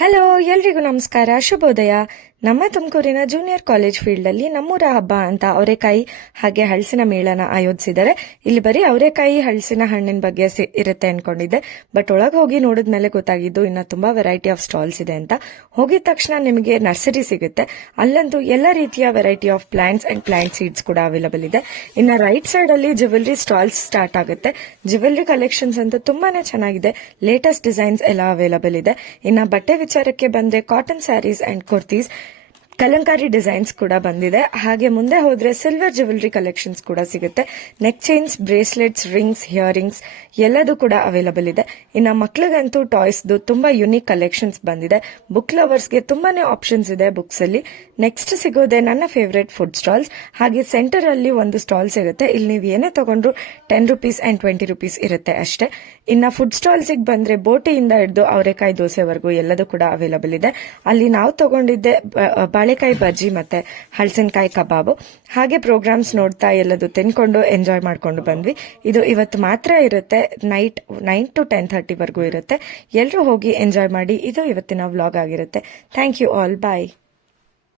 Hello, ಎಲ್ರಿಗೂ ನಮಸ್ಕಾರ, ಶುಭೋದಯ. ನಮ್ಮ ತುಮಕೂರಿನ ಜೂನಿಯರ್ ಕಾಲೇಜ್ ಫೀಲ್ಡ್ ಅಲ್ಲಿ ನಮ್ಮೂರ ಹಬ್ಬ ಅಂತ ಅವರೆಕಾಯಿ ಹಾಗೆ ಹಲಸಿನ ಮೇಳನ ಆಯೋಜಿಸಿದ್ದಾರೆ. ಇಲ್ಲಿ ಬರೀ ಅವರೆಕಾಯಿ ಹಲಸಿನ ಹಣ್ಣಿನ ಬಗ್ಗೆ ಇರುತ್ತೆ ಅನ್ಕೊಂಡಿದ್ದೆ, ಬಟ್ ಒಳಗೆ ಹೋಗಿ ನೋಡಿದ್ಮೇಲೆ ಗೊತ್ತಾಗಿದ್ದು ಇನ್ನ ತುಂಬಾ ವೆರೈಟಿ ಆಫ್ ಸ್ಟಾಲ್ಸ್ ಇದೆ ಅಂತ. ಹೋಗಿದ ತಕ್ಷಣ ನಿಮಗೆ ನರ್ಸರಿ ಸಿಗುತ್ತೆ, ಅಲ್ಲಂತೂ ಎಲ್ಲ ರೀತಿಯ variety of plants and plant seeds ಕೂಡ ಅವೈಲಬಲ್ ಇದೆ. ಇನ್ನ ರೈಟ್ ಸೈಡ್ ಅಲ್ಲಿ ಜ್ಯುವೆಲ್ರಿ ಸ್ಟಾಲ್ಸ್ ಸ್ಟಾರ್ಟ್ ಆಗುತ್ತೆ. ಜ್ಯುವೆಲ್ರಿ ಕಲೆಕ್ಷನ್ಸ್ ಅಂತೂ ತುಂಬಾನೇ ಚೆನ್ನಾಗಿದೆ, ಲೇಟೆಸ್ಟ್ ಡಿಸೈನ್ಸ್ ಎಲ್ಲ ಅವೈಲಬಲ್ ಇದೆ. ಇನ್ನ ಬಟ್ಟೆ ವಿಚಾರಕ್ಕೆ ಬಂದ್ರೆ cotton sarees and kurtis, Kalamkari designs ಕೂಡ ಬಂದಿದೆ. ಹಾಗೆ ಮುಂದೆ ಹೋದ್ರೆ ಸಿಲ್ವರ್ ಜ್ಯುವೆಲ್ರಿ ಕಲೆಕ್ಷನ್ಸ್ ಕೂಡ ಸಿಗುತ್ತೆ. Neck chains, bracelets, rings, hearings ಎಲ್ಲದೂ ಕೂಡ ಅವೈಲಬಲ್ ಇದೆ. ಇನ್ನು ಮಕ್ಳಿಗಂತೂ ಟಾಯ್ಸ್ದು ತುಂಬಾ ಯುನೀಕ್ ಕಲೆಕ್ಷನ್ಸ್ ಬಂದಿದೆ. ಬುಕ್ ಲವರ್ಸ್ಗೆ ತುಂಬಾನೇ ಆಪ್ಷನ್ಸ್ ಇದೆ ಬುಕ್ಸ್ ಅಲ್ಲಿ. ನೆಕ್ಸ್ಟ್ ಸಿಗೋದೆ ನನ್ನ ಫೇವರೇಟ್ ಫುಡ್ ಸ್ಟಾಲ್ಸ್. ಹಾಗೆ ಸೆಂಟರ್ ಅಲ್ಲಿ ಒಂದು ಸ್ಟಾಲ್ ಸಿಗುತ್ತೆ. ಇಲ್ಲಿ ನೀವು ಏನೇ ತಗೊಂಡ್ರು 10 ರೂಪೀಸ್ ಅಂಡ್ 20 ರೂಪೀಸ್ ಇರುತ್ತೆ ಅಷ್ಟೇ. ಇನ್ನ ಫುಡ್ ಸ್ಟಾಲ್ಸ್ ಬಂದ್ರೆ ಬೋಟಿಯಿಂದ ಹಿಡಿದು ಅವರೆಕಾಯಿ ದೋಸೆವರೆಗೂ ಎಲ್ಲದೂ ಕೂಡ ಅವೈಲಬಲ್ ಇದೆ. ಅಲ್ಲಿ ನಾವು ತಗೊಂಡಿದ್ದೆ ಬಾಳೆಕಾಯಿ ಬಜ್ಜಿ ಮತ್ತೆ ಹಲಸಿನಕಾಯಿ ಕಬಾಬು. ಹಾಗೆ ಪ್ರೋಗ್ರಾಮ್ಸ್ ನೋಡ್ತಾ ಎಲ್ಲದು ತಿನ್ಕೊಂಡು ಎಂಜಾಯ್ ಮಾಡ್ಕೊಂಡು ಬಂದ್ವಿ. ಇದು ಇವತ್ತು ಮಾತ್ರ ಇರುತ್ತೆ, ನೈಟ್ 9 to 10:30 ವರೆಗೂ ಇರುತ್ತೆ. ಎಲ್ಲರೂ ಹೋಗಿ ಎಂಜಾಯ್ ಮಾಡಿ. ಇದು ಇವತ್ತಿನ ವ್ಲಾಗ್ ಆಗಿರುತ್ತೆ. Thank you all, bye.